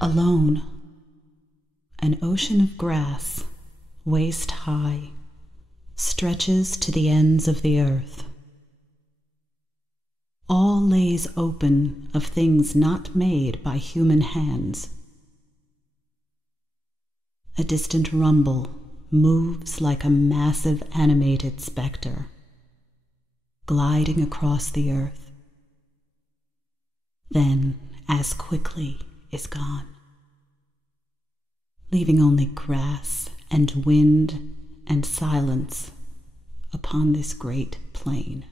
Alone, an ocean of grass, waist high, stretches to the ends of the earth. All lays open of things not made by human hands. A distant rumble moves like a massive animated specter, gliding across the earth, then as quickly is gone, leaving only grass and wind and silence upon this great plain.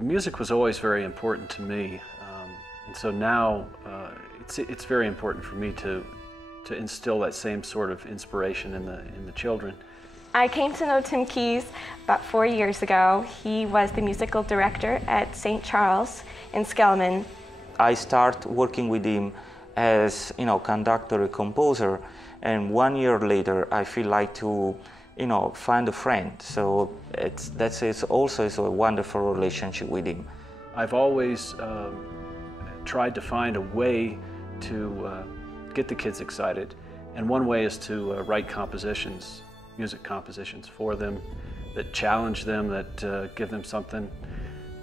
Music was always very important to me, and so now it's very important for me to instill that same sort of inspiration in the children. I came to know Tim Keyes about 4 years ago. He was the musical director at St. Charles in Skelman. I start working with him as, conductor and composer, and 1 year later I feel like to, find a friend. So it's also a wonderful relationship with him. I've always tried to find a way to get the kids excited, and one way is to write compositions, music compositions for them that challenge them, that give them something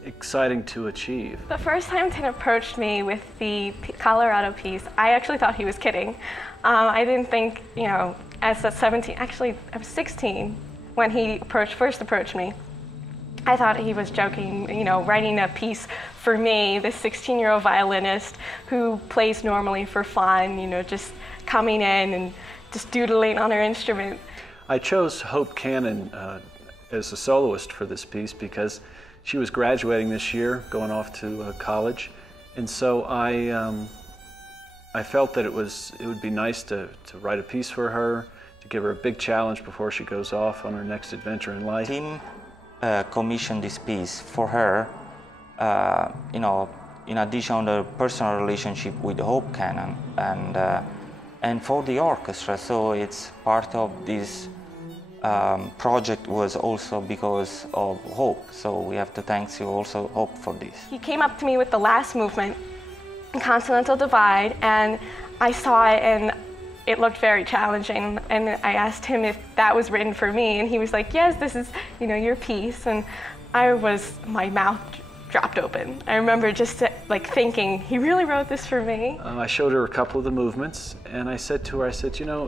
exciting to achieve. The first time Tim approached me with the Colorado piece, I actually thought he was kidding. I didn't think, as a 17, actually I was 16 when he first approached me. I thought he was joking, writing a piece for me, this 16-year-old violinist who plays normally for fun, just coming in and just doodling on her instrument. I chose Hope Cannon as a soloist for this piece because she was graduating this year, going off to college, and so I felt that it would be nice to write a piece for her, to give her a big challenge before she goes off on her next adventure in life. Tim commissioned this piece for her, in addition to the personal relationship with Hope Cannon and for the orchestra. So it's part of this project was also because of Hope. So we have to thank you also, Hope, for this. He came up to me with the last movement, Continental Divide, and I saw it and it looked very challenging, and I asked him if that was written for me, and he was like, yes, this is, your piece, and my mouth dropped open. I remember just thinking, he really wrote this for me. I showed her a couple of the movements, and I said to her,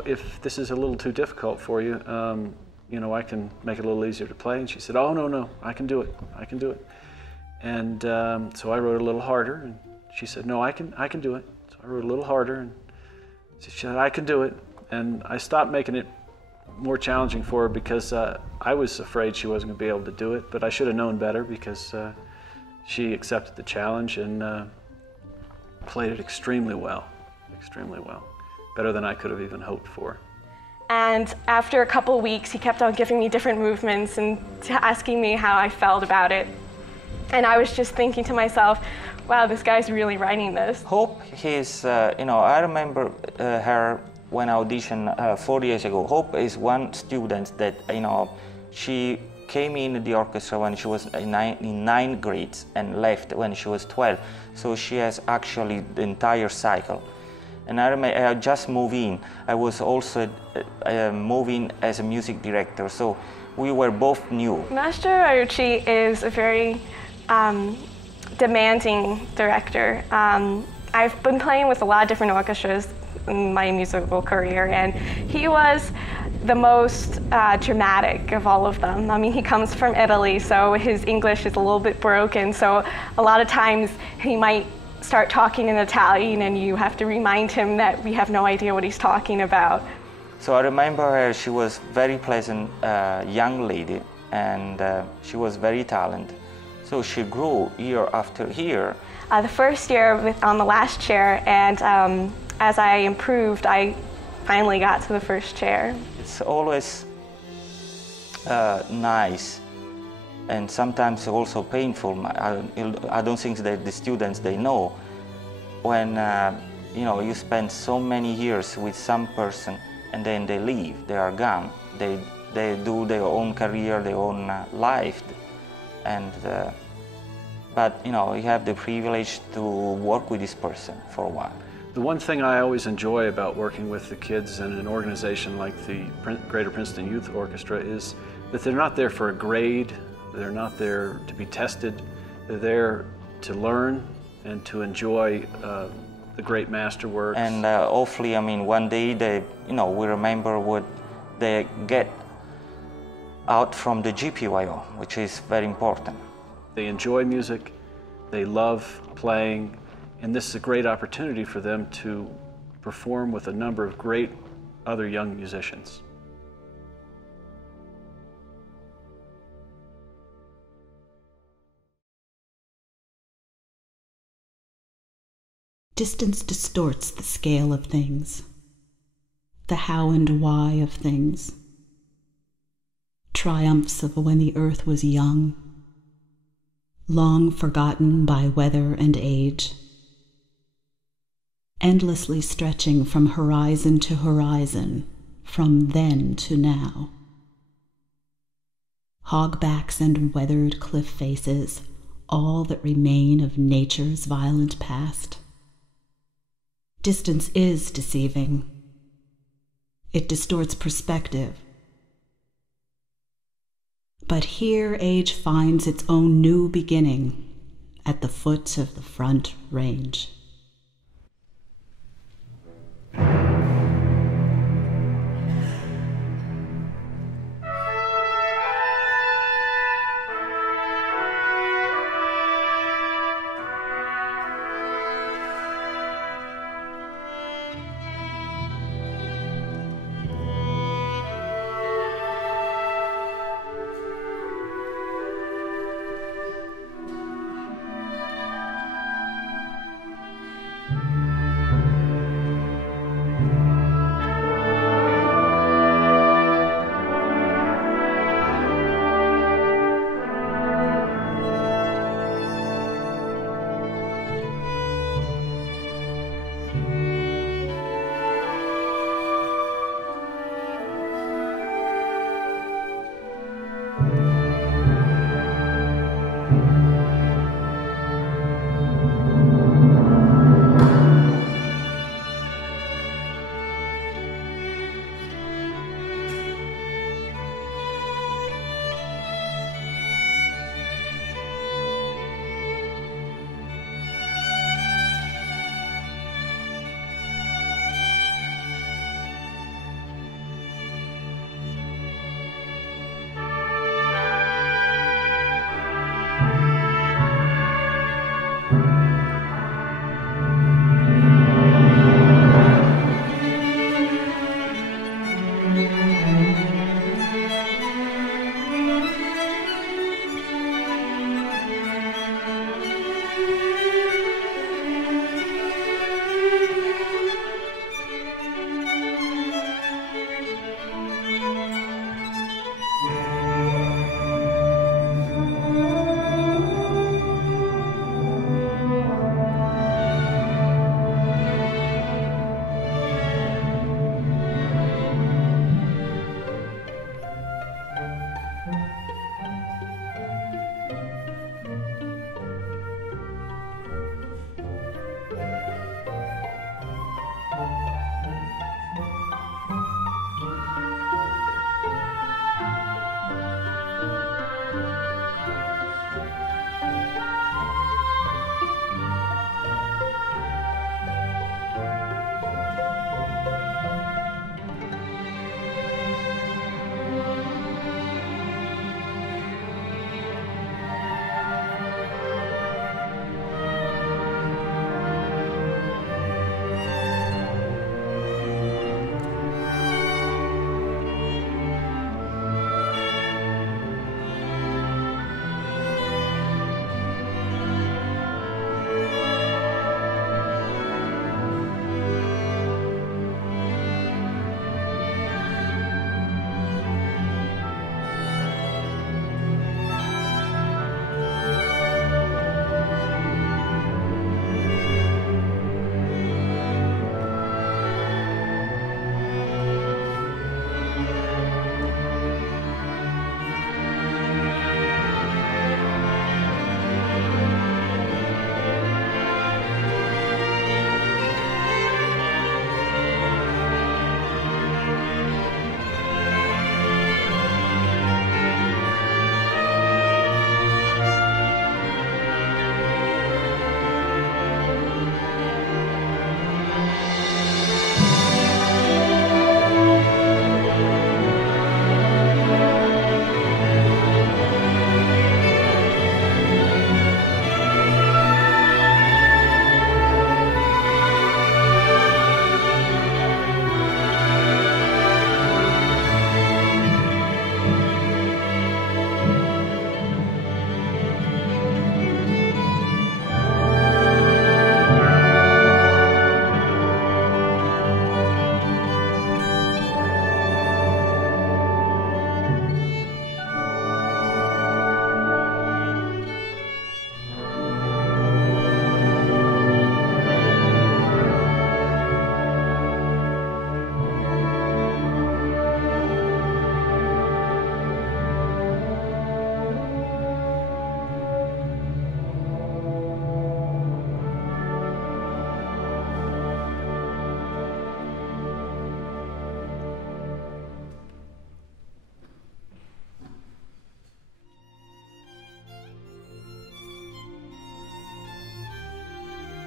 if this is a little too difficult for you, I can make it a little easier to play. And she said, oh, no, I can do it, I can do it. And so I wrote a little harder, and she said, no, I can do it. So I wrote a little harder, and she said, I can do it. And I stopped making it more challenging for her because I was afraid she wasn't going to be able to do it, but I should have known better because she accepted the challenge and played it extremely well, better than I could have even hoped for. And after a couple of weeks, he kept on giving me different movements and asking me how I felt about it. And I was just thinking to myself, wow, this guy's really writing this. Hope is, I remember her when I auditioned 4 years ago. Hope is one student that, she came in the orchestra when she was in ninth grade and left when she was 12. So she has actually the entire cycle. And I remember I just moved in. I was also moving as a music director, so we were both new. Master Raucci is a very demanding director. I've been playing with a lot of different orchestras in my musical career, and he was the most dramatic of all of them. I mean, he comes from Italy, so his English is a little bit broken, so a lot of times he might start talking in Italian and you have to remind him that we have no idea what he's talking about. So I remember her, she was very pleasant young lady, and she was very talented. So she grew year after year. The first year on the last chair, and as I improved, I finally got to the first chair. It's always nice and sometimes also painful. I don't think that the students, they know when you spend so many years with some person and then they leave, they are gone. They do their own career, their own life. And but you have the privilege to work with this person for a while. The one thing I always enjoy about working with the kids in an organization like the Greater Princeton Youth Orchestra is that they're not there for a grade, they're not there to be tested, they're there to learn and to enjoy the great masterworks. And hopefully, one day they, we remember what they get out from the GPYO, which is very important. They enjoy music, they love playing, and this is a great opportunity for them to perform with a number of great other young musicians. Distance distorts the scale of things, the how and why of things, triumphs of when the earth was young, long forgotten by weather and age, endlessly stretching from horizon to horizon, from then to now. Hogbacks and weathered cliff faces, all that remain of nature's violent past. Distance is deceiving. It distorts perspective. But here age finds its own new beginning at the foot of the Front Range.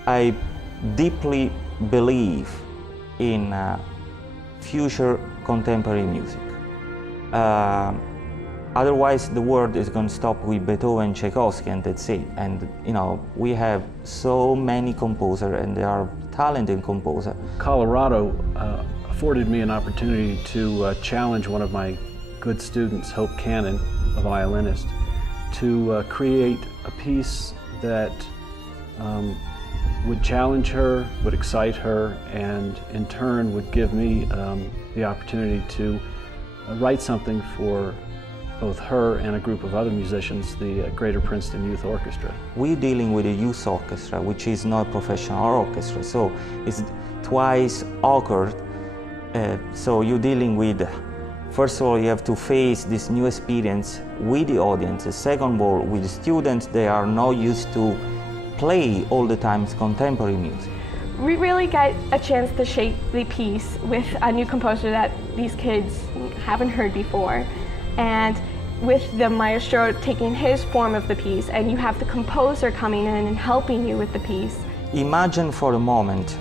I deeply believe in future contemporary music. Otherwise, the world is going to stop with Beethoven, Tchaikovsky, and that's it. And you know, we have so many composers, and they are talented composers. Colorado afforded me an opportunity to challenge one of my good students, Hope Cannon, a violinist, to create a piece that would challenge her, would excite her, and in turn would give me the opportunity to write something for both her and a group of other musicians, the Greater Princeton Youth Orchestra. We're dealing with a youth orchestra, which is not a professional orchestra, so it's twice awkward. So you're dealing with, first of all, you have to face this new experience with the audience. Second of all, with the students, they are not used to play all the time contemporary music. We really get a chance to shape the piece with a new composer that these kids haven't heard before. And with the maestro taking his form of the piece, and you have the composer coming in and helping you with the piece. Imagine for a moment,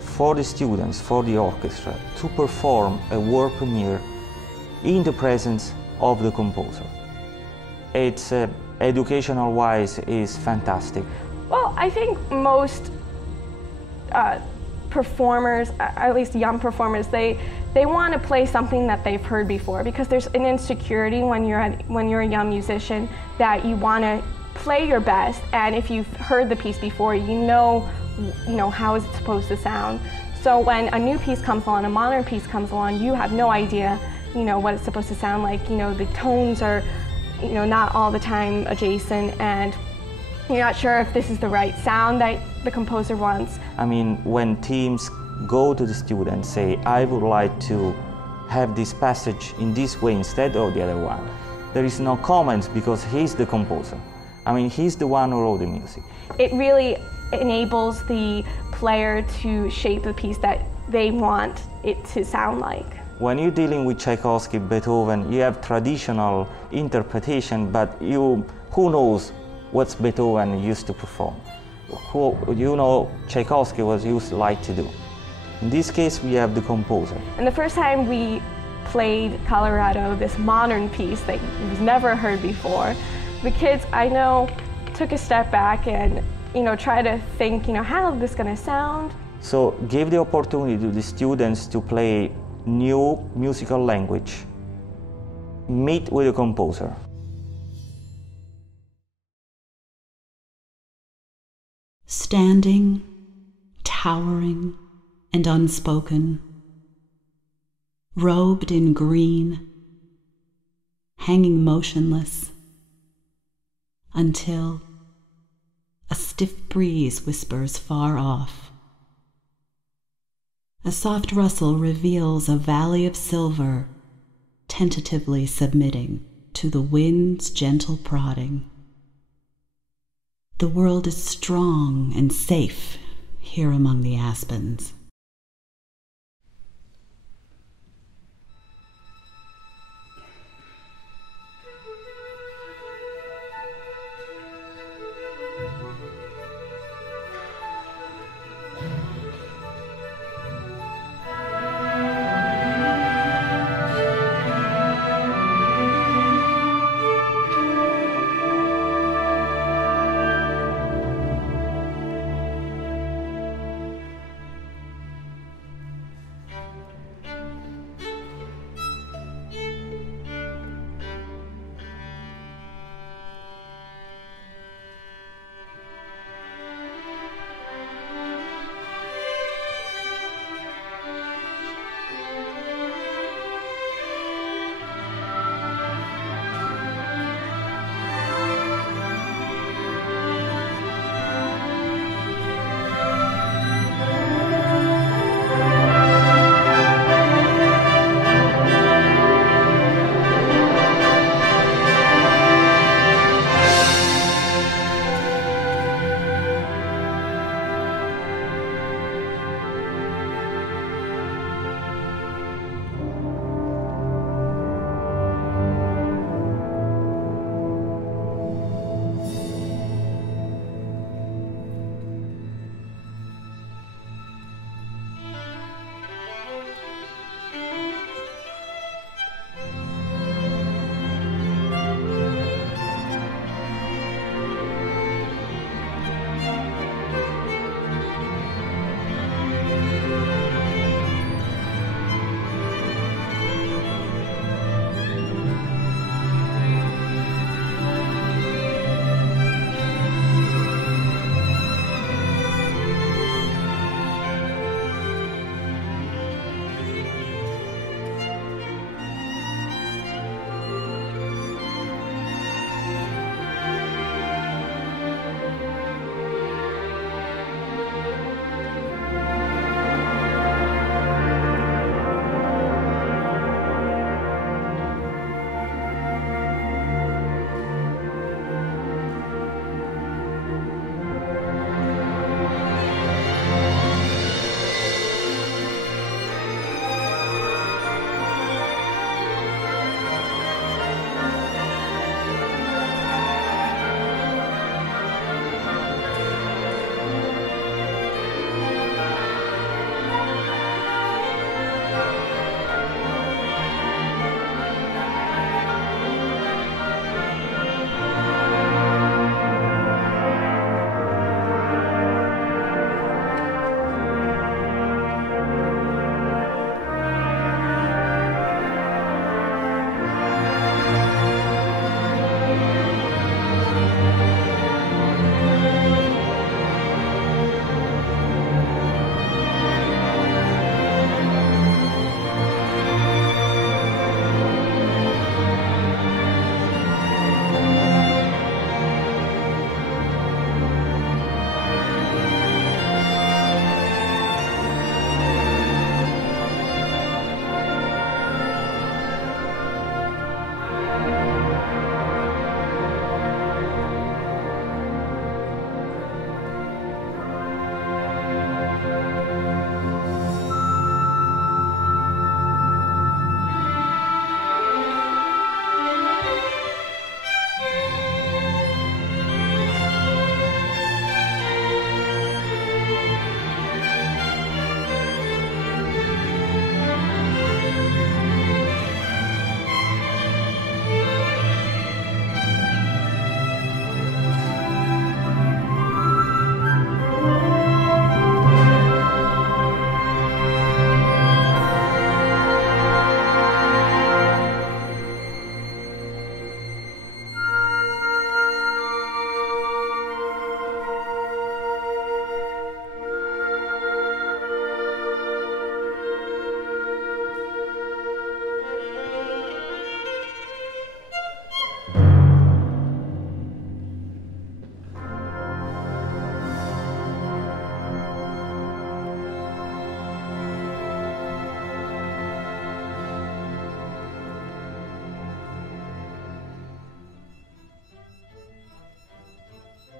for the students, for the orchestra, to perform a world premiere in the presence of the composer. It's educational-wise is fantastic. Well, I think most performers, at least young performers, they want to play something that they've heard before, because there's an insecurity when you're a young musician that you want to play your best, and if you've heard the piece before, you know how is it supposed to sound. So when a new piece comes along, a modern piece comes along, you have no idea, what it's supposed to sound like. The tones are, not all the time adjacent, and you're not sure if this is the right sound that the composer wants. I mean, when teams go to the student, say, I would like to have this passage in this way instead of the other one, there is no comments because he's the composer. I mean, he's the one who wrote the music. It really enables the player to shape the piece that they want it to sound like. When you're dealing with Tchaikovsky, Beethoven, you have traditional interpretation, but who knows what Beethoven used to perform? Tchaikovsky was used like to do. In this case, we have the composer. And the first time we played Colorado, this modern piece that was never heard before, the kids, I know, took a step back and try to think, how is this going to sound? So give the opportunity to the students to play new musical language. Meet with the composer. Standing, towering, and unspoken, robed in green, hanging motionless, until a stiff breeze whispers far off. A soft rustle reveals a valley of silver, tentatively submitting to the wind's gentle prodding. The world is strong and safe here among the aspens.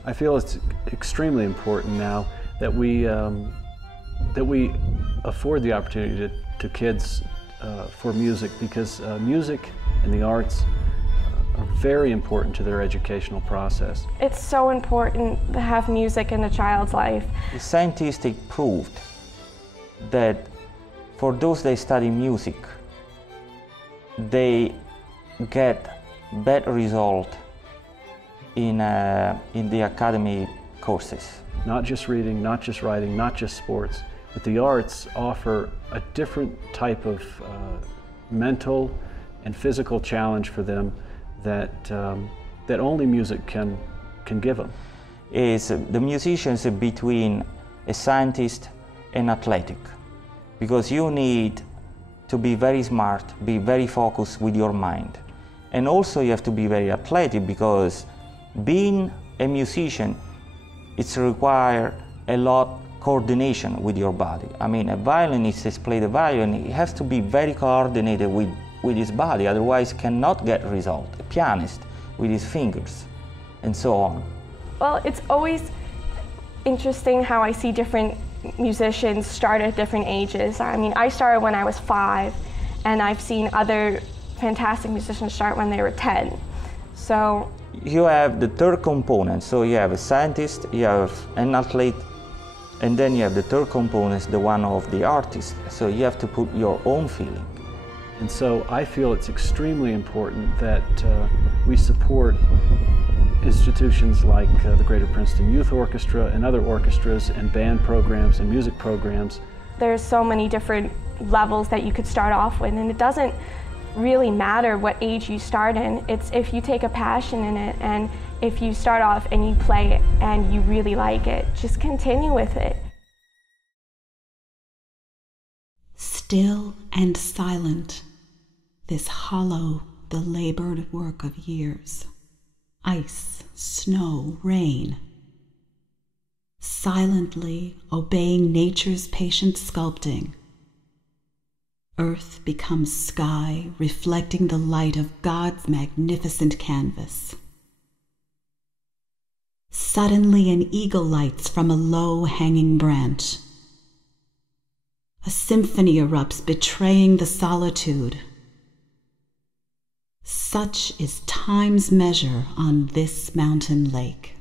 I feel it's extremely important now that we afford the opportunity to kids for music, because music and the arts are very important to their educational process. It's so important to have music in a child's life. The scientists proved that for those that study music, they get better result in the academy courses. Not just reading, not just writing, not just sports, but the arts offer a different type of mental and physical challenge for them that only music can give them. Is the musicians between a scientist and athletic, because you need to be very smart, be very focused with your mind, and also you have to be very athletic, because being a musician, it's require a lot coordination with your body. I mean, a violinist that plays the violin, he has to be very coordinated with his body, otherwise cannot get result. A pianist with his fingers, and so on. Well, it's always interesting how I see different musicians start at different ages. I mean, I started when I was 5, and I've seen other fantastic musicians start when they were 10. So you have the third component, so you have a scientist, you have an athlete, and then you have the third component, the one of the artist. So you have to put your own feeling. And so I feel it's extremely important that we support institutions like the Greater Princeton Youth Orchestra and other orchestras and band programs and music programs. There's so many different levels that you could start off with, and it doesn't really matter what age you start in. It's if you take a passion in it, and if you start off and you play it and you really like it, just continue with it. Still and silent, this hollow, belabored work of years. Ice, snow, rain. Silently obeying nature's patient sculpting. Earth becomes sky, reflecting the light of God's magnificent canvas. Suddenly an eagle lights from a low-hanging branch. A symphony erupts, betraying the solitude. Such is time's measure on this mountain lake.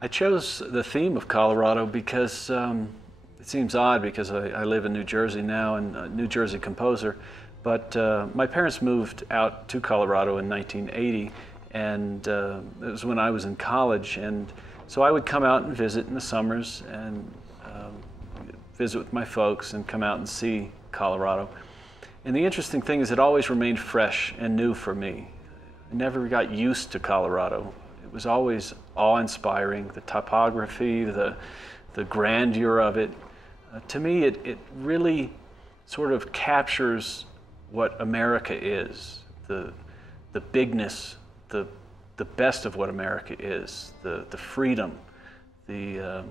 I chose the theme of Colorado because it seems odd because I live in New Jersey now and a New Jersey composer, but my parents moved out to Colorado in 1980, and it was when I was in college, and so I would come out and visit in the summers and visit with my folks and come out and see Colorado. And the interesting thing is it always remained fresh and new for me. I never got used to Colorado. It was always awe-inspiring, the topography, the grandeur of it. To me, it really sort of captures what America is, the bigness, the best of what America is, the freedom, the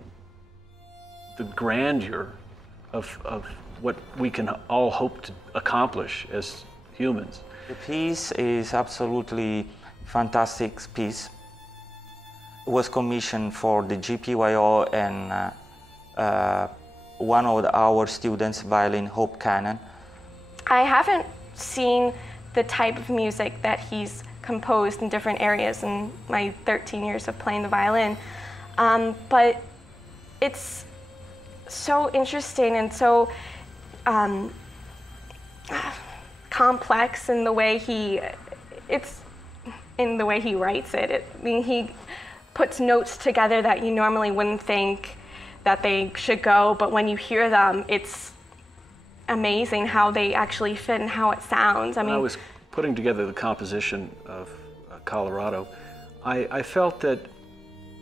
grandeur of what we can all hope to accomplish as humans. The piece is absolutely fantastic piece. It was commissioned for the GPYO and one of our students, violin, Hope Cannon. I haven't seen the type of music that he's composed in different areas in my 13 years of playing the violin, but it's so interesting and so complex in the way he writes it. I mean, he puts notes together that you normally wouldn't think that they should go, but when you hear them, it's amazing how they actually fit and how it sounds. I mean, when I was putting together the composition of Colorado, I felt that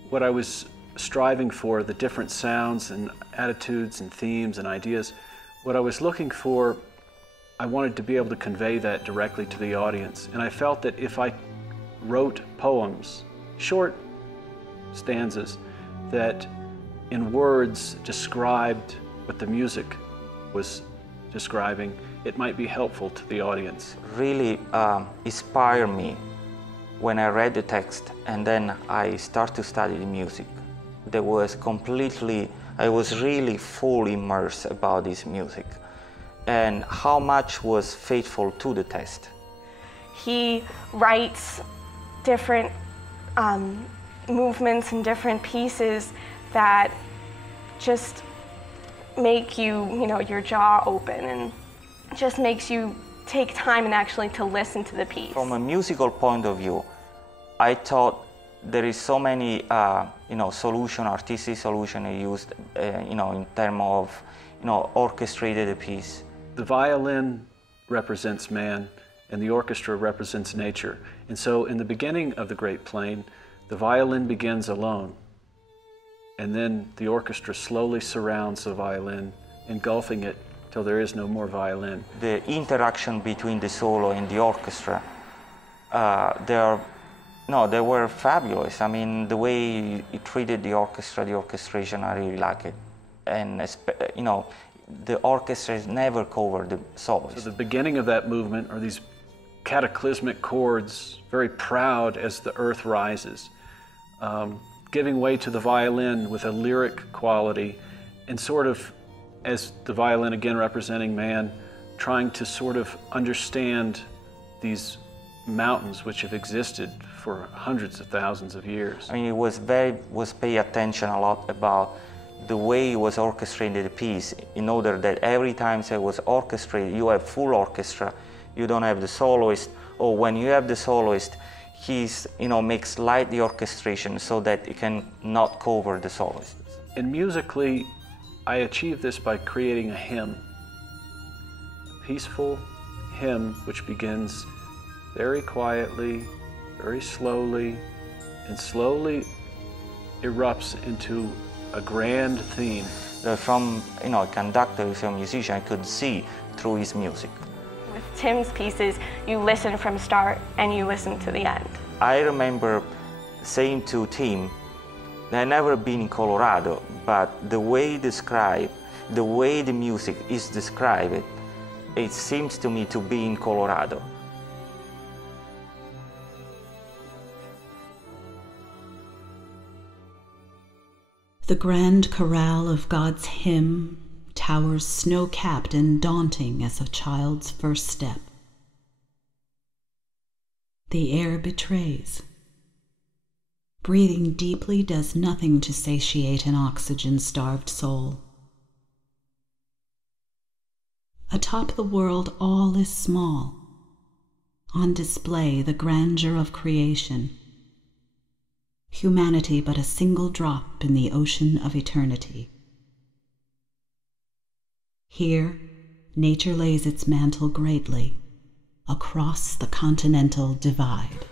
what I was striving for, the different sounds and attitudes and themes and ideas, what I was looking for, I wanted to be able to convey that directly to the audience. And I felt that if I wrote poems, short stanzas, that in words described what the music was describing, it might be helpful to the audience. Really inspired me when I read the text and then I started to study the music. I was really fully immersed about this music and how much was faithful to the text. He writes different movements and different pieces that just make your jaw open and just makes you take time and actually to listen to the piece. From a musical point of view, I thought there is so many artistic solution used in terms of orchestrated a piece. The violin represents man and the orchestra represents nature. And so in the beginning of the Great Plain, the violin begins alone. And then the orchestra slowly surrounds the violin, engulfing it till there is no more violin. The interaction between the solo and the orchestra, they were fabulous. I mean, the way he treated the orchestra, the orchestration, I really like it. And the orchestra has never covered the solos. So the beginning of that movement are these cataclysmic chords, very proud as the earth rises, giving way to the violin with a lyric quality, and sort of, as the violin again representing man, trying to sort of understand these mountains which have existed for hundreds of thousands of years. I mean, it was pay attention a lot about the way it was orchestrated the piece, in order that every time it was orchestrated, you have full orchestra, you don't have the soloist, or when you have the soloist, he's makes light the orchestration so that it can not cover the soloist. And musically, I achieved this by creating a hymn, a peaceful hymn which begins very quietly, very slowly, and slowly erupts into a grand theme. From a conductor, a musician, I could see through his music. With Tim's pieces, you listen from start and you listen to the end. I remember saying to Tim, I've never been in Colorado, but the way the music is described, it seems to me to be in Colorado. The grand chorale of God's hymn towers snow-capped and daunting as a child's first step. The air betrays. Breathing deeply does nothing to satiate an oxygen-starved soul. Atop the world all is small, on display the grandeur of creation, humanity but a single drop in the ocean of eternity. Here, nature lays its mantle greatly across the continental divide.